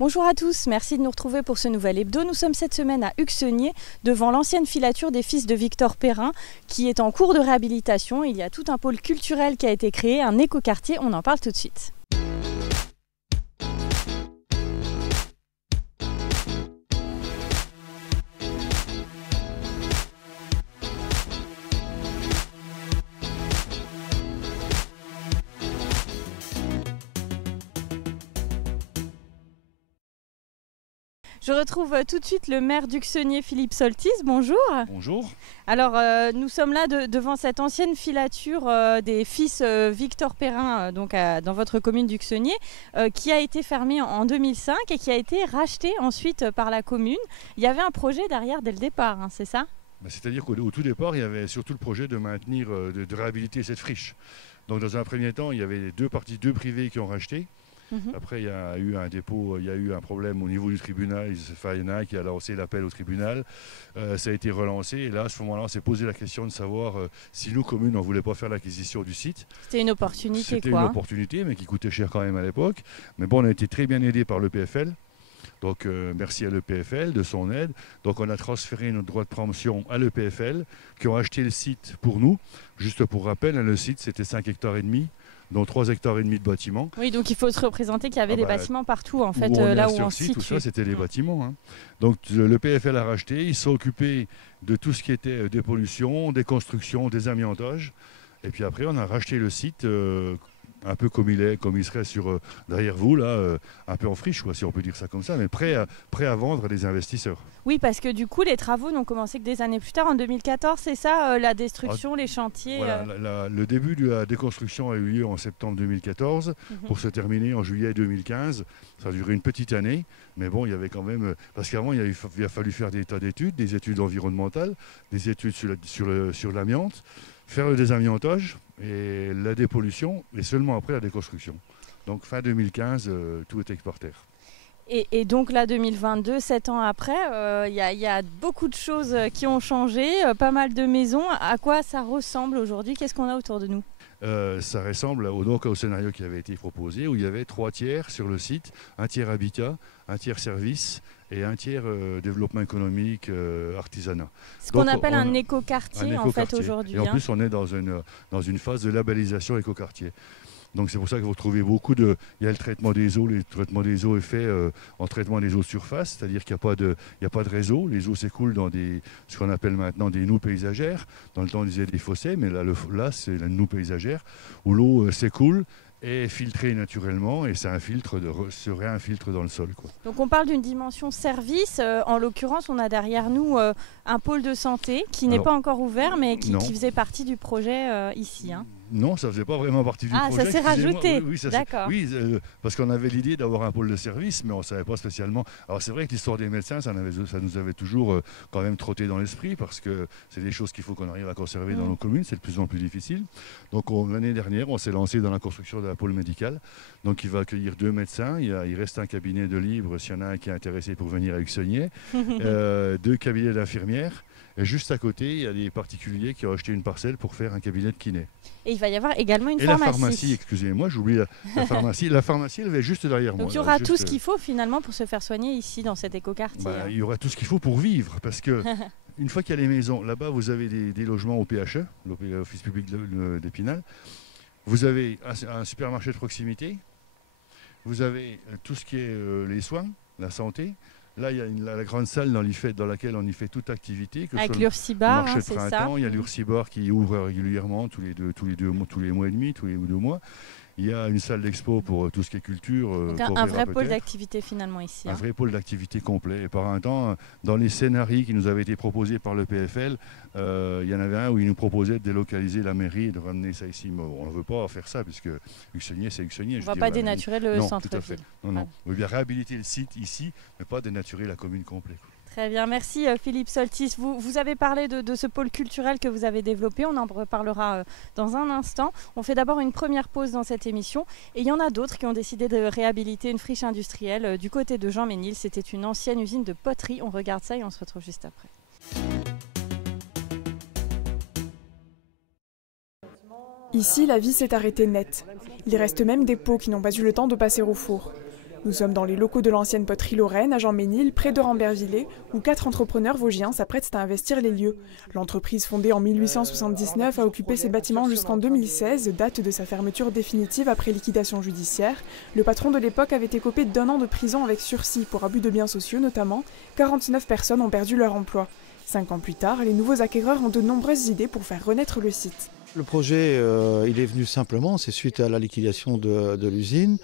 Bonjour à tous, merci de nous retrouver pour ce nouvel hebdo. Nous sommes cette semaine à Uxenier, devant l'ancienne filature des fils de Victor Perrin, qui est en cours de réhabilitation. Il y a tout un pôle culturel qui a été créé, un écoquartier, on en parle tout de suite. Je retrouve tout de suite le maire d'Uxenier, Philippe Soltis. Bonjour. Bonjour. Alors, nous sommes là devant cette ancienne filature des fils Victor Perrin, dans votre commune d'Uxenier, qui a été fermée en 2005 et qui a été rachetée ensuite par la commune. Il y avait un projet derrière dès le départ, hein, c'est ça ? C'est-à-dire qu'au tout départ, il y avait surtout le projet de maintenir, de réhabiliter cette friche. Donc dans un premier temps, il y avait deux privés qui ont racheté. Après, il y a eu un dépôt, il y a eu un problème au niveau du tribunal. Il y en a un qui a lancé l'appel au tribunal. Ça a été relancé. Et là, à ce moment-là, on s'est posé la question de savoir si nous, communes, on ne voulait pas faire l'acquisition du site. C'était une opportunité, C'était une opportunité, mais qui coûtait cher quand même à l'époque. Mais bon, on a été très bien aidé par l'EPFL. Donc, merci à l'EPFL de son aide. Donc, on a transféré notre droit de préemption à l'EPFL, qui ont acheté le site pour nous. Juste pour rappel, le site, c'était 5,5 hectares, dont 3,5 hectares de bâtiments. Oui, donc il faut se représenter qu'il y avait des bâtiments partout, en fait, là où on se situe. situe. Tout ça, c'était des bâtiments. Hein. Donc le PFL a racheté, ils sont occupés de tout ce qui était dépollution, des constructions, des amiantages. Et puis après, on a racheté le site un peu comme il serait derrière vous, là, un peu en friche, quoi, si on peut dire ça comme ça, mais prêt à vendre à des investisseurs. Oui, parce que du coup, les travaux n'ont commencé que des années plus tard, en 2014, c'est ça, la destruction, les chantiers Voilà, le début de la déconstruction a eu lieu en septembre 2014, pour se terminer en juillet 2015. Ça a duré une petite année, mais bon, il y avait quand même... Parce qu'avant, il a fallu faire des tas d'études, des études environnementales, des études sur l'amiante, faire le désamiantage et la dépollution, et seulement après la déconstruction. Donc fin 2015, tout était par terre. Et donc là, 2022, 7 ans après, il y a beaucoup de choses qui ont changé, pas mal de maisons. À quoi ça ressemble aujourd'hui? Qu'est-ce qu'on a autour de nous? Ça ressemble au scénario qui avait été proposé, où il y avait 3 tiers sur le site, un tiers habitat, un tiers service et un tiers développement économique, artisanat. Ce qu'on appelle un écoquartier en fait aujourd'hui. Et en plus, on est dans une phase de labellisation écoquartier. Donc c'est pour ça que vous retrouvez beaucoup de... Il y a le traitement des eaux. Le traitement des eaux est fait en traitement des eaux de surface, c'est-à-dire qu'il n'y a pas de réseau. Les eaux s'écoulent dans ce qu'on appelle maintenant des noues paysagères. Dans le temps, on disait des fossés, mais là c'est la noue paysagère, où l'eau s'écoule et est filtrée naturellement, et se réinfiltre dans le sol, quoi. Donc on parle d'une dimension service. En l'occurrence, on a derrière nous un pôle de santé qui n'est pas encore ouvert, mais qui faisait partie du projet ici. Hein. Non, ça ne faisait pas vraiment partie du projet. Ah, ça s'est rajouté. D'accord. Oui, parce qu'on avait l'idée d'avoir un pôle de service, mais on ne savait pas spécialement. Alors c'est vrai que l'histoire des médecins, ça nous avait toujours quand même trotté dans l'esprit, parce que c'est des choses qu'il faut qu'on arrive à conserver dans nos communes, c'est de plus en plus difficile. Donc l'année dernière, on s'est lancé dans la construction d'un pôle médical. Donc il va accueillir 2 médecins, il reste un cabinet de libre, s'il y en a un qui est intéressé pour venir à Uxenier, 2 cabinets d'infirmières. Et juste à côté, il y a des particuliers qui ont acheté une parcelle pour faire un cabinet de kiné. Et il va y avoir également une pharmacie. Et la pharmacie, excusez-moi, j'oublie la pharmacie. La pharmacie, elle va juste derrière moi. Donc il y aura tout ce qu'il faut finalement pour se faire soigner ici, dans cet écoquartier. Il y aura tout ce qu'il faut pour vivre, parce que une fois qu'il y a les maisons, là-bas, vous avez des logements au PHE, l'Office public d'Épinal. Vous avez un supermarché de proximité. Vous avez tout ce qui est les soins, la santé. Là, il y a la grande salle dans laquelle on y fait toute activité. Avec l'Ursibar, c'est ça. Il y a l'Ursibar qui ouvre régulièrement tous les mois et demi, tous les 2 mois. Il y a une salle d'expo pour tout ce qui est culture. Donc un vrai pôle d'activité finalement ici. Un vrai pôle d'activité complet. Et par un temps, dans les scénarios qui nous avaient été proposés par le PFL, il y en avait un où il nous proposait de délocaliser la mairie et de ramener ça ici. Mais on ne veut pas faire ça, puisque Uxenier, c'est Uxenier. On ne va pas dénaturer le centre-ville. Tout à fait. Non. On veut bien réhabiliter le site ici, mais pas dénaturer la commune complète. Très bien, merci Philippe Soltis. Vous avez parlé de ce pôle culturel que vous avez développé, on en reparlera dans un instant. On fait d'abord une première pause dans cette émission et il y en a d'autres qui ont décidé de réhabiliter une friche industrielle du côté de Jean-Ménil. C'était une ancienne usine de poterie, on regarde ça et on se retrouve juste après. Ici, la vie s'est arrêtée net. Il reste même des pots qui n'ont pas eu le temps de passer au four. Nous sommes dans les locaux de l'ancienne poterie Lorraine à Jean-Ménil, près de Rambervillers, où 4 entrepreneurs vosgiens s'apprêtent à investir les lieux. L'entreprise fondée en 1879 a occupé ces bâtiments jusqu'en 2016, date de sa fermeture définitive après liquidation judiciaire. Le patron de l'époque avait écopé d'1 an de prison avec sursis pour abus de biens sociaux notamment. 49 personnes ont perdu leur emploi. 5 ans plus tard, les nouveaux acquéreurs ont de nombreuses idées pour faire renaître le site. Le projet, il est venu simplement, c'est suite à la liquidation de l'usine.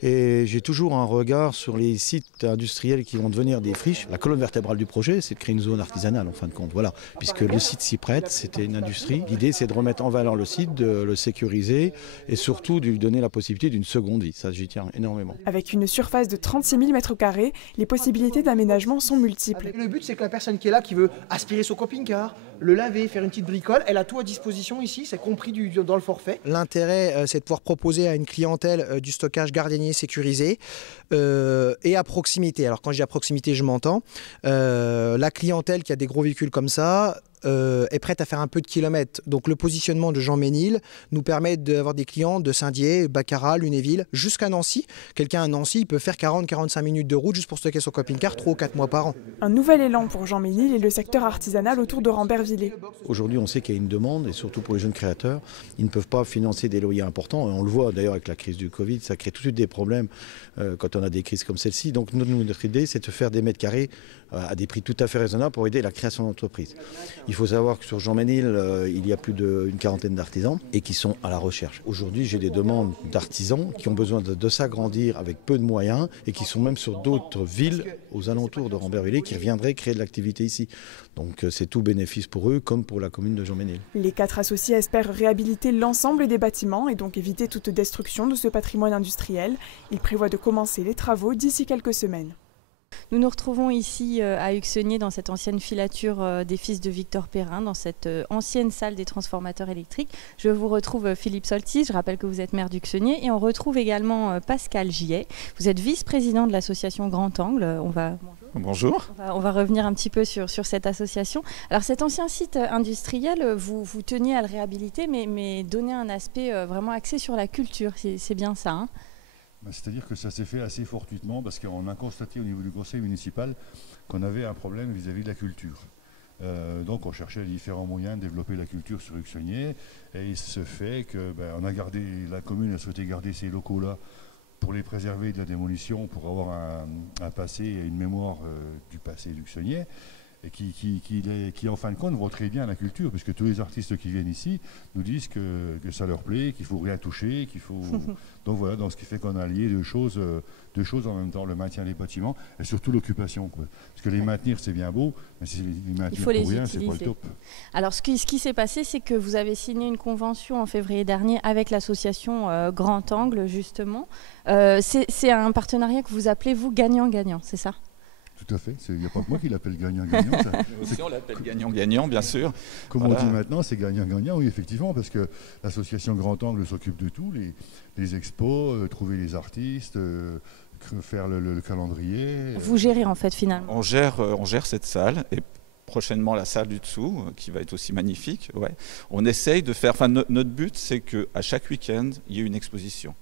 Et j'ai toujours un regard sur les sites industriels qui vont devenir des friches. La colonne vertébrale du projet, c'est de créer une zone artisanale en fin de compte. Voilà, puisque le site s'y prête, c'était une industrie. L'idée, c'est de remettre en valeur le site, de le sécuriser et surtout de lui donner la possibilité d'une seconde vie. Ça, j'y tiens énormément. Avec une surface de 36 000 m², les possibilités d'aménagement sont multiples. Le but, c'est que la personne qui est là, qui veut aspirer son camping-car, le laver, faire une petite bricole, elle a tout à disposition ici, c'est compris dans le forfait. L'intérêt, c'est de pouvoir proposer à une clientèle du stockage gardinier sécurisé et à proximité. Alors quand je dis à proximité, je m'entends. La clientèle qui a des gros véhicules comme ça est prête à faire un peu de kilomètres. Donc le positionnement de Jean-Ménil nous permet d'avoir des clients de Saint-Dié, Baccarat, Lunéville, jusqu'à Nancy. Quelqu'un à Nancy, il peut faire 40-45 minutes de route juste pour stocker son camping-car 3 ou 4 mois par an. Un nouvel élan pour Jean-Ménil et le secteur artisanal autour de Rambervillers. Aujourd'hui, on sait qu'il y a une demande et surtout pour les jeunes créateurs, ils ne peuvent pas financer des loyers importants. Et on le voit d'ailleurs avec la crise du Covid, ça crée tout de suite des problèmes quand on a des crises comme celle-ci. Donc notre idée, c'est de faire des mètres carrés à des prix tout à fait raisonnables pour aider la création d'entreprises. Il faut savoir que sur Jean-Ménil, il y a plus d'une quarantaine d'artisans et qui sont à la recherche. Aujourd'hui, j'ai des demandes d'artisans qui ont besoin de s'agrandir avec peu de moyens et qui sont même sur d'autres villes aux alentours de Rambervillers qui reviendraient créer de l'activité ici. Donc c'est tout bénéfice pour eux comme pour la commune de Jean-Ménil. Les 4 associés espèrent réhabiliter l'ensemble des bâtiments et donc éviter toute destruction de ce patrimoine industriel. Ils prévoient de commencer les travaux d'ici quelques semaines. Nous nous retrouvons ici à Uxenier dans cette ancienne filature des fils de Victor Perrin, dans cette ancienne salle des transformateurs électriques. Je vous retrouve Philippe Soltis, je rappelle que vous êtes maire d'Uxenier, et on retrouve également Pascal Gillet. Vous êtes vice-président de l'association Grand Angle. Bonjour. On va revenir un petit peu sur cette association. Alors cet ancien site industriel, vous teniez à le réhabiliter, mais donner un aspect vraiment axé sur la culture, c'est bien ça, hein? C'est-à-dire que ça s'est fait assez fortuitement parce qu'on a constaté au niveau du conseil municipal qu'on avait un problème vis-à-vis de la culture. Donc on cherchait différents moyens de développer la culture sur Uxenier et il se fait que la commune a souhaité garder ces locaux-là pour les préserver de la démolition, pour avoir un passé et une mémoire du passé d'Uxenier. Et qui en fin de compte vont très bien à la culture, puisque tous les artistes qui viennent ici nous disent que ça leur plaît, qu'il ne faut rien toucher, qu'il faut... Donc voilà, ce qui fait qu'on a lié deux choses en même temps, le maintien des bâtiments et surtout l'occupation. Parce que les maintenir, c'est bien beau, mais si les maintenir pour rien, c'est pas le top. Alors ce qui s'est passé, c'est que vous avez signé une convention en février dernier avec l'association Grand Angle, justement. C'est un partenariat que vous appelez, vous, gagnant-gagnant, c'est ça ? Tout à fait, il n'y a pas que moi qui l'appelle gagnant-gagnant. Nous aussi on l'appelle gagnant-gagnant, bien sûr. Comme on dit maintenant, c'est gagnant-gagnant, oui, effectivement, parce que l'association Grand Angle s'occupe de tout, les expos, trouver les artistes, faire le calendrier. Vous gérez en fait finalement. On gère cette salle et prochainement la salle du dessous, qui va être aussi magnifique. Ouais. On essaye de faire, notre but c'est qu'à chaque week-end, il y ait une exposition,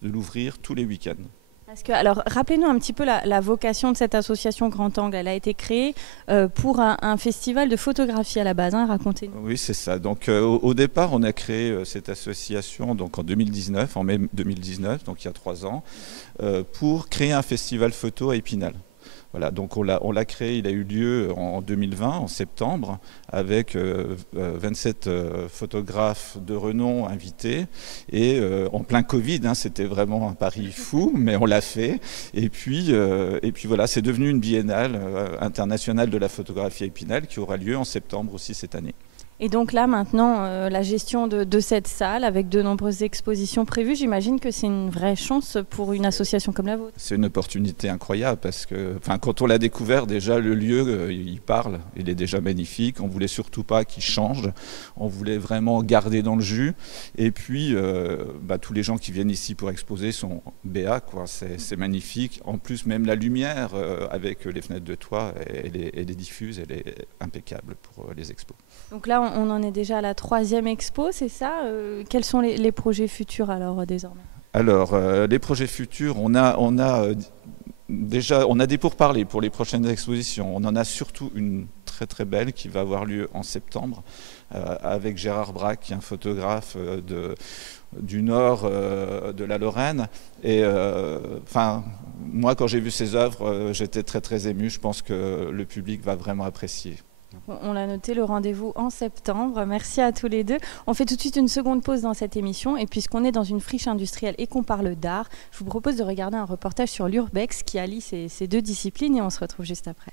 de l'ouvrir tous les week-ends. Alors, rappelez-nous un petit peu la vocation de cette association Grand Angle. Elle a été créée pour un festival de photographie à la base, hein, racontez-nous. Oui, c'est ça. Donc, au départ, on a créé cette association donc, en mai 2019, donc il y a 3 ans, pour créer un festival photo à Épinal. Voilà, donc on l'a créé, il a eu lieu en 2020, en septembre, avec 27 photographes de renom invités. Et en plein Covid, hein, c'était vraiment un pari fou, mais on l'a fait. Et puis voilà, c'est devenu une biennale internationale de la photographie à Épinal qui aura lieu en septembre aussi cette année. Et donc là, maintenant, la gestion de cette salle, avec de nombreuses expositions prévues, j'imagine que c'est une vraie chance pour une association comme la vôtre. C'est une opportunité incroyable parce que quand on l'a découvert, déjà le lieu, il parle, il est déjà magnifique. On ne voulait surtout pas qu'il change. On voulait vraiment garder dans le jus. Et puis, tous les gens qui viennent ici pour exposer sont béats, quoi. C'est magnifique. En plus, même la lumière, avec les fenêtres de toit, elle est diffuse, elle est impeccable pour les expos. Donc là, on en est déjà à la 3e expo, c'est ça? Quels sont les projets futurs alors désormais? Alors, les projets futurs, on a déjà, on a des pourparlers pour les prochaines expositions. On en a surtout une très très belle qui va avoir lieu en septembre avec Gérard Braque, qui est un photographe du nord de la Lorraine. Et moi, quand j'ai vu ses œuvres, j'étais très très ému. Je pense que le public va vraiment apprécier. On l'a noté, le rendez-vous en septembre. Merci à tous les deux. On fait tout de suite une seconde pause dans cette émission. Et puisqu'on est dans une friche industrielle et qu'on parle d'art, je vous propose de regarder un reportage sur l'Urbex qui allie ces deux disciplines et on se retrouve juste après.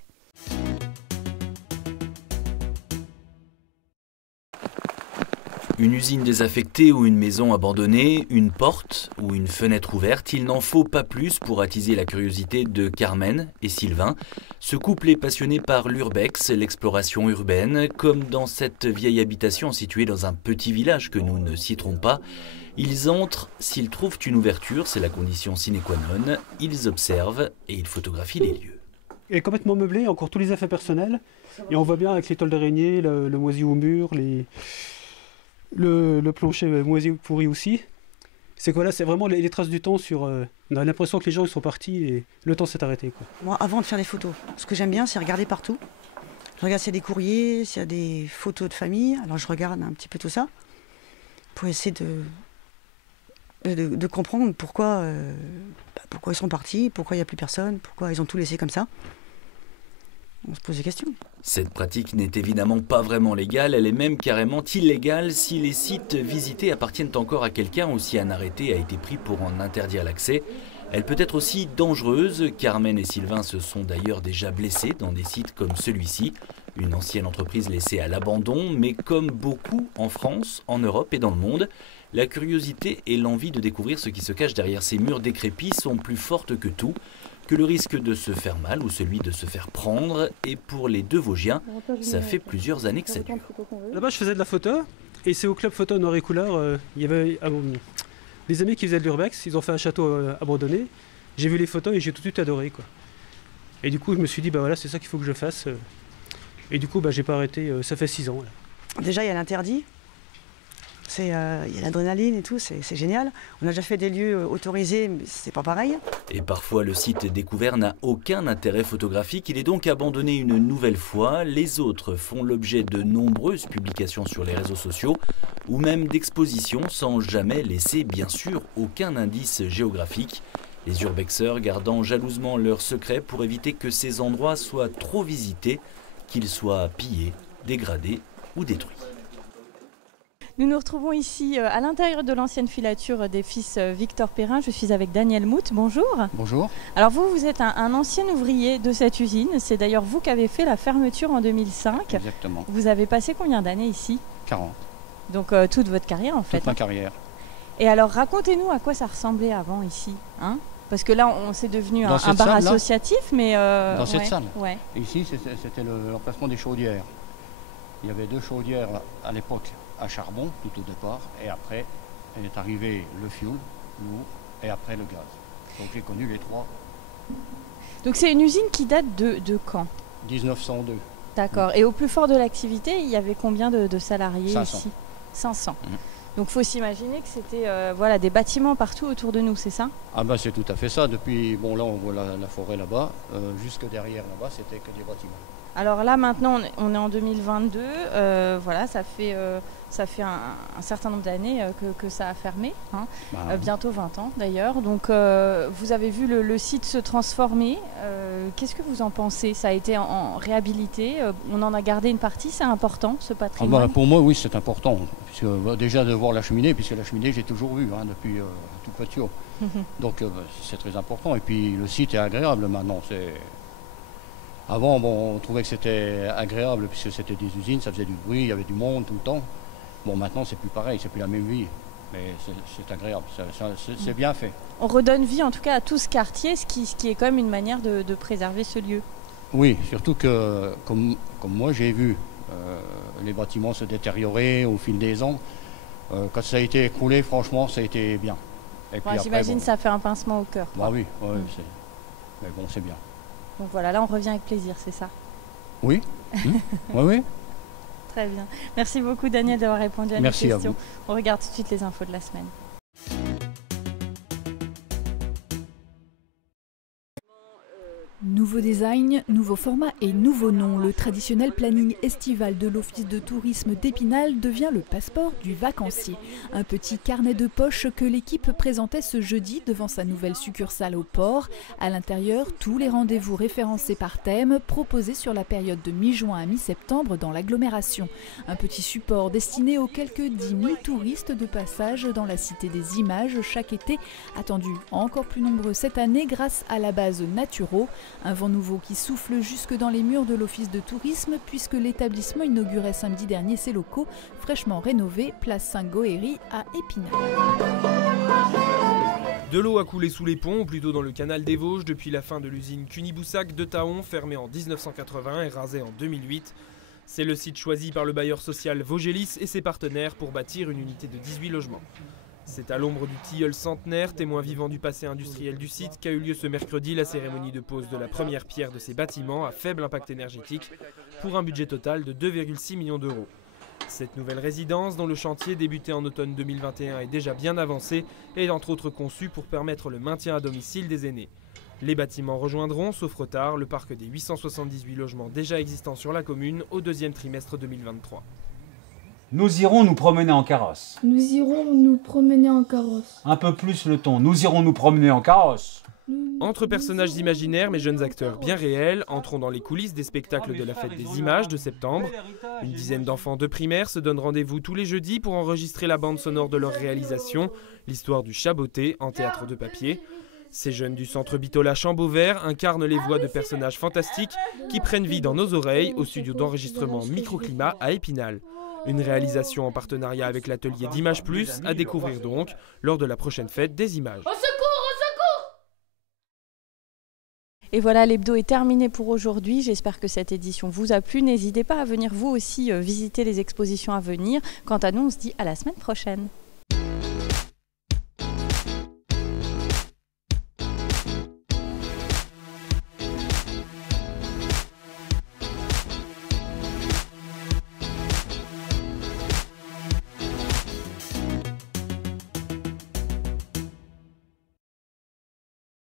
Une usine désaffectée ou une maison abandonnée, une porte ou une fenêtre ouverte, il n'en faut pas plus pour attiser la curiosité de Carmen et Sylvain. Ce couple est passionné par l'urbex, l'exploration urbaine, comme dans cette vieille habitation située dans un petit village que nous ne citerons pas. Ils entrent, s'ils trouvent une ouverture, c'est la condition sine qua non, ils observent et ils photographient les lieux. Il est complètement meublé, encore tous les effets personnels, et on voit bien avec les toiles d'araignée, le moisi au mur, le plancher moisi pourri aussi. C'est quoi là, c'est vraiment les traces du temps sur. On a l'impression que les gens ils sont partis et le temps s'est arrêté, quoi. Moi, avant de faire des photos, ce que j'aime bien, c'est regarder partout. Je regarde s'il y a des courriers, s'il y a des photos de famille. Alors je regarde un petit peu tout ça pour essayer de comprendre pourquoi ils sont partis, pourquoi il n'y a plus personne, pourquoi ils ont tout laissé comme ça. On se pose des questions. Cette pratique n'est évidemment pas vraiment légale, elle est même carrément illégale si les sites visités appartiennent encore à quelqu'un ou si un arrêté a été pris pour en interdire l'accès. Elle peut être aussi dangereuse. Carmen et Sylvain se sont d'ailleurs déjà blessés dans des sites comme celui-ci, une ancienne entreprise laissée à l'abandon, mais comme beaucoup en France, en Europe et dans le monde, la curiosité et l'envie de découvrir ce qui se cache derrière ces murs décrépits sont plus fortes que tout, que le risque de se faire mal ou celui de se faire prendre. Et pour les deux Vosgiens, ça fait plusieurs années que ça dure. Là-bas, je faisais de la photo, et c'est au club photo Noir et Couleur. Il y avait des amis qui faisaient de l'urbex, ils ont fait un château abandonné. J'ai vu les photos et j'ai tout de suite adoré, quoi. Et du coup, je me suis dit, bah voilà, c'est ça qu'il faut que je fasse. Et du coup, j'ai pas arrêté, ça fait 6 ans. Là. Déjà, il y a l'interdit. Il y a l'adrénaline et tout, c'est génial. On a déjà fait des lieux autorisés, mais c'est pas pareil. Et parfois, le site découvert n'a aucun intérêt photographique. Il est donc abandonné une nouvelle fois. Les autres font l'objet de nombreuses publications sur les réseaux sociaux ou même d'expositions sans jamais laisser, bien sûr, aucun indice géographique. Les urbexeurs gardant jalousement leur secret pour éviter que ces endroits soient trop visités, qu'ils soient pillés, dégradés ou détruits. Nous nous retrouvons ici à l'intérieur de l'ancienne filature des fils Victor Perrin. Je suis avec Daniel Mout. Bonjour. Bonjour. Alors vous êtes un ancien ouvrier de cette usine. C'est d'ailleurs vous qui avez fait la fermeture en 2005. Exactement. Vous avez passé combien d'années ici? 40. Donc toute votre carrière en fait. Toute ma carrière. Et alors racontez-nous à quoi ça ressemblait avant ici, hein? Parce que là on s'est devenu un bar salle, associatif, mais... dans cette salle. Ouais. Ici c'était l'emplacement des chaudières. Il y avait 2 chaudières à l'époque à charbon tout au départ, et après elle est arrivée le fioul, l'eau, et après le gaz. Donc j'ai connu les 3. Donc c'est une usine qui date de quand? 1902. D'accord. Et au plus fort de l'activité, il y avait combien de salariés 500. ici? 500. Donc il faut s'imaginer que c'était voilà, des bâtiments partout autour de nous, c'est ça? Ah ben c'est tout à fait ça. Depuis, bon là on voit la forêt là-bas, jusque derrière là-bas c'était que des bâtiments. Alors là maintenant on est en 2022, voilà, ça fait un certain nombre d'années que ça a fermé, hein. Bientôt 20 ans d'ailleurs. Donc vous avez vu le site se transformer, qu'est-ce que vous en pensez? Ça a été en réhabilité, on en a gardé une partie, c'est important ce patrimoine? Pour moi oui c'est important, puisque, déjà de voir la cheminée, puisque la cheminée j'ai toujours vu depuis tout petit. Donc c'est très important, et puis le site est agréable maintenant. Avant, on trouvait que c'était agréable puisque c'était des usines, ça faisait du bruit, il y avait du monde tout le temps. Bon, maintenant, c'est plus pareil, c'est plus la même vie. Mais c'est agréable, c'est bien fait. On redonne vie en tout cas à tout ce quartier, ce qui est quand même une manière de préserver ce lieu. Oui, surtout que, comme moi, j'ai vu les bâtiments se détériorer au fil des ans. Quand ça a été écroulé, franchement, ça a été bien. J'imagine ça fait un pincement au cœur. Bah oui, mais bon, c'est bien. Donc voilà, là on revient avec plaisir, c'est ça? Oui. Oui. Très bien. Merci beaucoup Daniel d'avoir répondu à nos questions. À vous. On regarde tout de suite les infos de la semaine. Nouveau design, nouveau format et nouveau nom. Le traditionnel planning estival de l'Office de tourisme d'Épinal devient le passeport du vacancier. Un petit carnet de poche que l'équipe présentait ce jeudi devant sa nouvelle succursale au port. À l'intérieur, tous les rendez-vous référencés par thème proposés sur la période de mi-juin à mi-septembre dans l'agglomération. Un petit support destiné aux quelques 10 000 touristes de passage dans la Cité des Images chaque été, attendu encore plus nombreux cette année grâce à la base Naturo. Un vent nouveau qui souffle jusque dans les murs de l'Office de tourisme puisque l'établissement inaugurait samedi dernier ses locaux fraîchement rénovés, place Saint-Goëri à Épinal. De l'eau a coulé sous les ponts, ou plutôt dans le canal des Vosges, depuis la fin de l'usine Cuniboussac de Taon, fermée en 1980 et rasée en 2008. C'est le site choisi par le bailleur social Vosgelis et ses partenaires pour bâtir une unité de 18 logements. C'est à l'ombre du tilleul centenaire, témoin vivant du passé industriel du site, qu'a eu lieu ce mercredi la cérémonie de pose de la première pierre de ces bâtiments à faible impact énergétique pour un budget total de 2,6 millions d'euros. Cette nouvelle résidence, dont le chantier débuté en automne 2021 est déjà bien avancé, est entre autres conçue pour permettre le maintien à domicile des aînés. Les bâtiments rejoindront, sauf retard, le parc des 878 logements déjà existants sur la commune au deuxième trimestre 2023. Nous irons nous promener en carrosse. Nous irons nous promener en carrosse. Un peu plus le ton. Nous irons nous promener en carrosse. Entre personnages imaginaires mais jeunes acteurs bien réels, entrons dans les coulisses des spectacles de la Fête des Images de septembre. Une dizaine d'enfants de primaire se donnent rendez-vous tous les jeudis pour enregistrer la bande sonore de leur réalisation, l'histoire du Chaboté en théâtre de papier. Ces jeunes du centre Bitola Chambauvert incarnent les voix de personnages fantastiques qui prennent vie dans nos oreilles au studio d'enregistrement Microclimat à Épinal. Une réalisation en partenariat avec l'atelier d'Images Plus à découvrir donc lors de la prochaine fête des images. Au secours, au secours! Et voilà, l'hebdo est terminé pour aujourd'hui. J'espère que cette édition vous a plu. N'hésitez pas à venir vous aussi visiter les expositions à venir. Quant à nous, on se dit à la semaine prochaine.